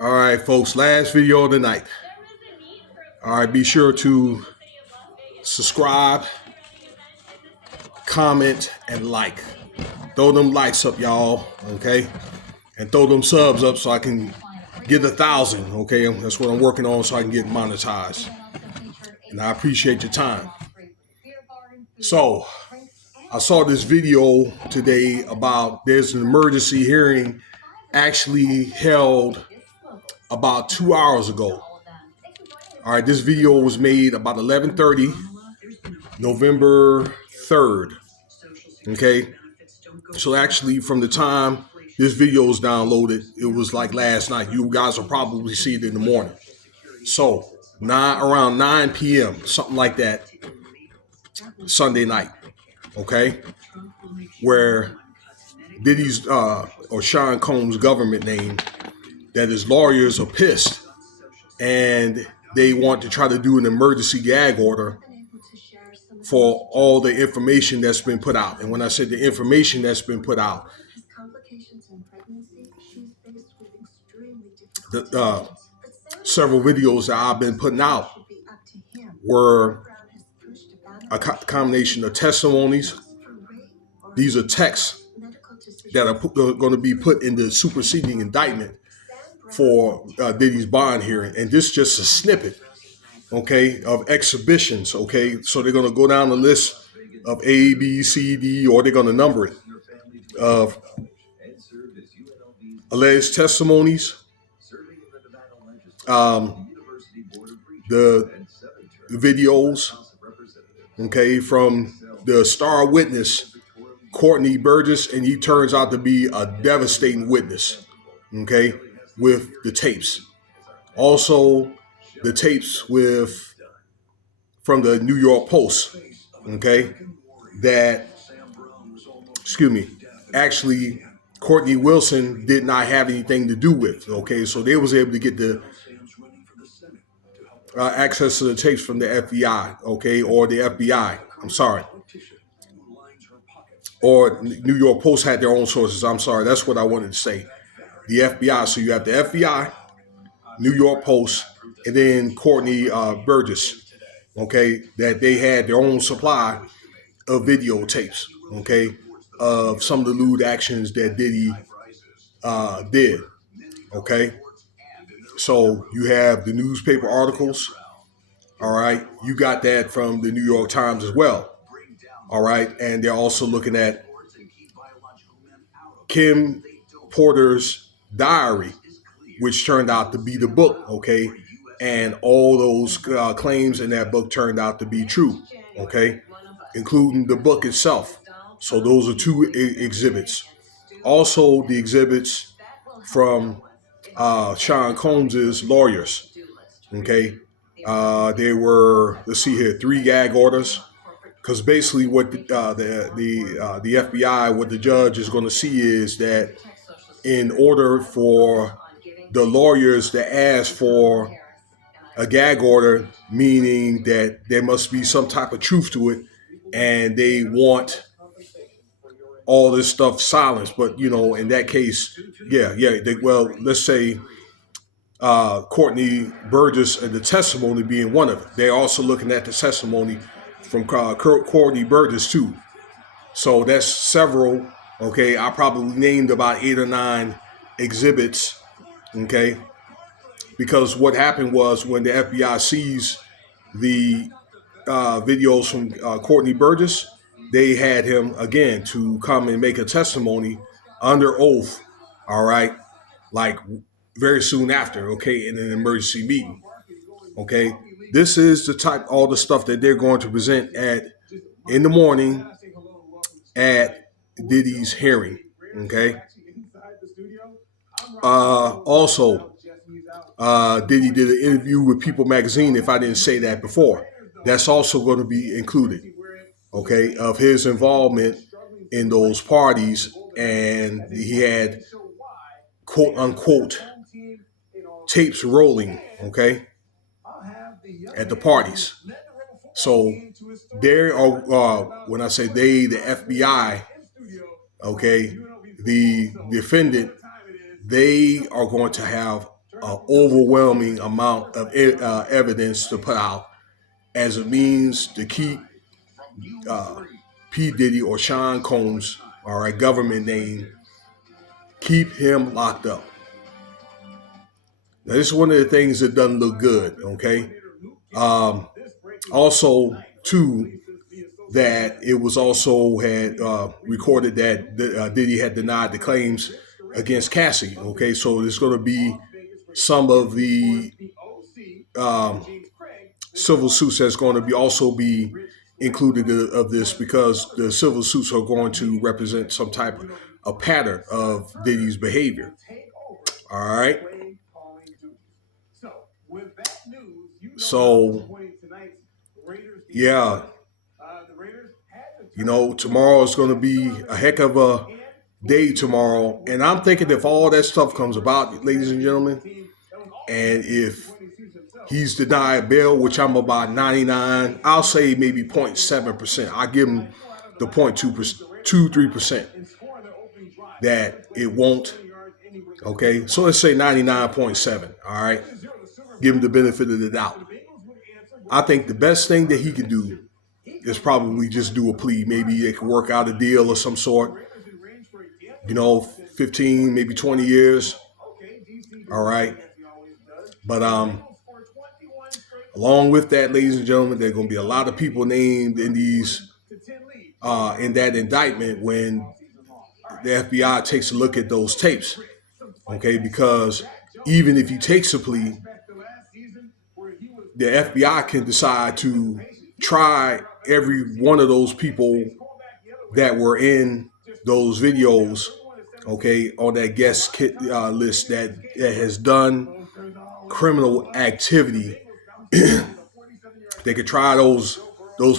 All right, folks, last video of the night. All right, be sure to subscribe, comment, and like. Throw them likes up, y'all, okay? And throw them subs up so I can get 1,000, okay? That's what I'm working on so I can get monetized. And I appreciate your time. So, I saw this video today about there's an emergency hearing actually held about 2 hours ago. All right, this video was made about 11:30, November 3rd. Okay, so actually from the time this video was downloaded, it was like last night. You guys will probably see it in the morning. So around 9 p.m., something like that, Sunday night. Okay, where Diddy's or Sean Combs' government name that his lawyers are pissed and they want to try to do an emergency gag order for all the information that's been put out. And when I said the information that's been put out, the several videos that I've been putting out were a combination of testimonies. These are texts that are going to be put in the superseding indictment for Diddy's bond hearing. And this is just a snippet, okay, of exhibitions, okay? So they're going to go down the list of A, B, C, D, or they're going to number it, of alleged testimonies, the videos, okay, from the star witness, Courtney Burgess, and he turns out to be a devastating witness, okay, with the tapes. Also, the tapes from the New York Post, okay, that, actually Courtney Wilson did not have anything to do with, okay, so they was able to get the access to the tapes from the FBI, okay, or the FBI, I'm sorry. Or New York Post had their own sources, I'm sorry, that's what I wanted to say. The FBI, so you have the FBI, New York Post, and then Courtney Burgess, okay, that they had their own supply of videotapes, okay, of some of the lewd actions that Diddy did, okay. So you have the newspaper articles, all right. You got that from the New York Times as well, all right. And they're also looking at Kim Porter's diary, which turned out to be the book, okay? And all those claims in that book turned out to be true, okay? Including the book itself. So those are two exhibits. Also, the exhibits from Sean Combs' lawyers, okay? There were, let's see here, 3 gag orders. Because basically what the FBI, what the judge is going to see is that in order for the lawyers to ask for a gag order, meaning that there must be some type of truth to it, and they want all this stuff silenced. But, you know, in that case, let's say Courtney Burgess and the testimony being one of it. They're also looking at the testimony from Courtney Burgess too. So that's several, okay? I probably named about 8 or 9 exhibits, okay? Because what happened was when the FBI sees the videos from Courtney Burgess, they had him again to come and make a testimony under oath, all right? Like very soon after, okay, in an emergency meeting, okay? This is all the stuff that they're going to present in the morning at Diddy's hearing, okay? Also, Diddy did an interview with People Magazine, if I didn't say that before. That's also going to be included, okay, of his involvement in those parties. And he had, quote unquote, tapes rolling, okay, at the parties. So there are, when I say they, the FBI, okay, the defendant, they are going to have overwhelming amount of evidence to put out as a means to keep P Diddy or Sean Combs, all right, government name, keep him locked up. Now, this is one of the things that doesn't look good, okay? Also, too, that it was also had recorded that Diddy had denied the claims against Cassie, okay? So there's going to be some of the civil suits that's going to be also be included of this, because the civil suits are going to represent some type of a pattern of Diddy's behavior. All right. So, yeah, tomorrow is going to be a heck of a day tomorrow. And I'm thinking if all that stuff comes about, ladies and gentlemen, and if he's denied bail, which I'm about 99, I'll say maybe 0.7%. I give him the 0.2%, 3% that it won't. Okay, so let's say 99.7. All right, give him the benefit of the doubt. I think the best thing that he can do is probably just do a plea. Maybe they can work out a deal of some sort. 15, maybe 20 years. All right. But along with that, ladies and gentlemen, there are going to be a lot of people named in that indictment when the FBI takes a look at those tapes. Okay, because even if he takes a plea, the FBI can decide to try every one of those people that were in those videos, okay, on that guest list that has done criminal activity. They could try those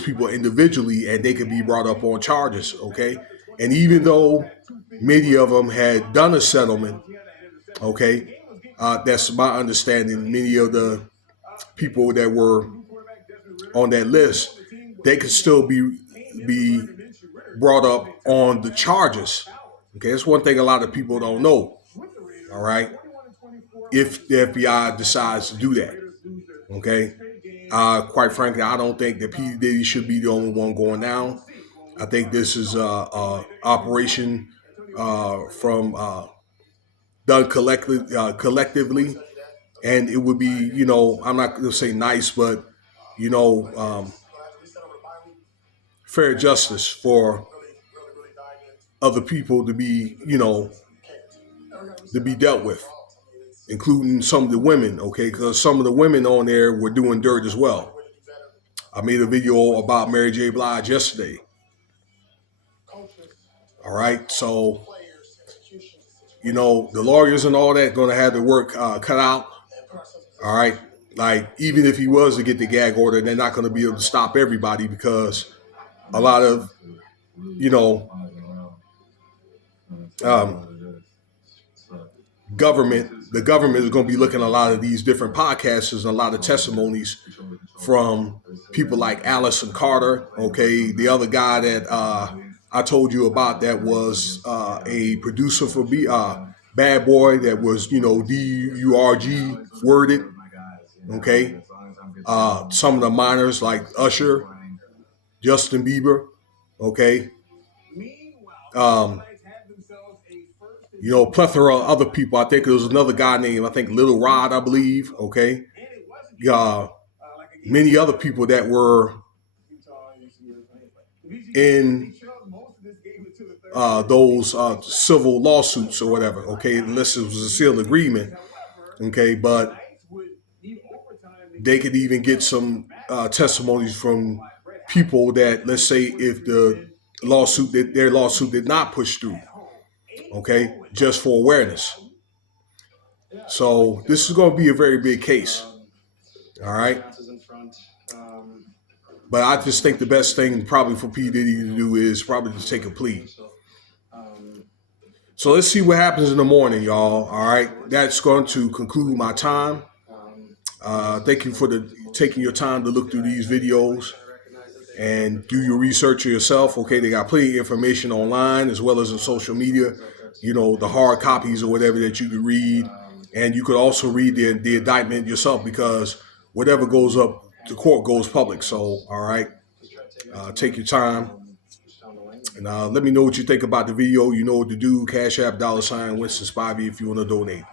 people individually, and they could be brought up on charges, okay? And even though many of them had done a settlement, okay, that's my understanding, many of the people that were on that list, they could still be brought up on the charges. Okay, that's one thing a lot of people don't know. All right, if the FBI decides to do that, okay. Quite frankly, I don't think that P Diddy should be the only one going down. I think this is a operation from done collectively, and it would be, I'm not going to say nice, but fair justice for other people to be, to be dealt with, including some of the women, okay? Because some of the women on there were doing dirt as well. I made a video about Mary J. Blige yesterday. All right, so, the lawyers and all that going to have the work cut out. All right, like even if he was to get the gag order, they're not going to be able to stop everybody, because a lot of, the government is going to be looking at a lot of these different podcasters and a lot of testimonies from people like Allison Carter, okay, the other guy that I told you about that was a producer for Bad Boy, that was, D-U-R-G worded, okay, some of the minors like Usher, Justin Bieber, okay, plethora of other people. I think there was another guy named, Little Rod, I believe, okay, many other people that were in those civil lawsuits or whatever, okay, unless it was a sealed agreement, okay, but they could even get some testimonies from people that, let's say, if their lawsuit did not push through, okay, just for awareness. So this is going to be a very big case, all right? But I just think the best thing probably for P. Diddy to do is probably to take a plea. So let's see what happens in the morning, y'all. All right, that's going to conclude my time. Thank you for taking your time to look through these videos and do your research yourself. Okay, they got plenty of information online as well as on social media. The hard copies or whatever that you can read. And you could also read the indictment yourself, because whatever goes up to court goes public. So, all right, take your time. And let me know what you think about the video. You know what to do. Cash App, $, Winston Spivey if you want to donate.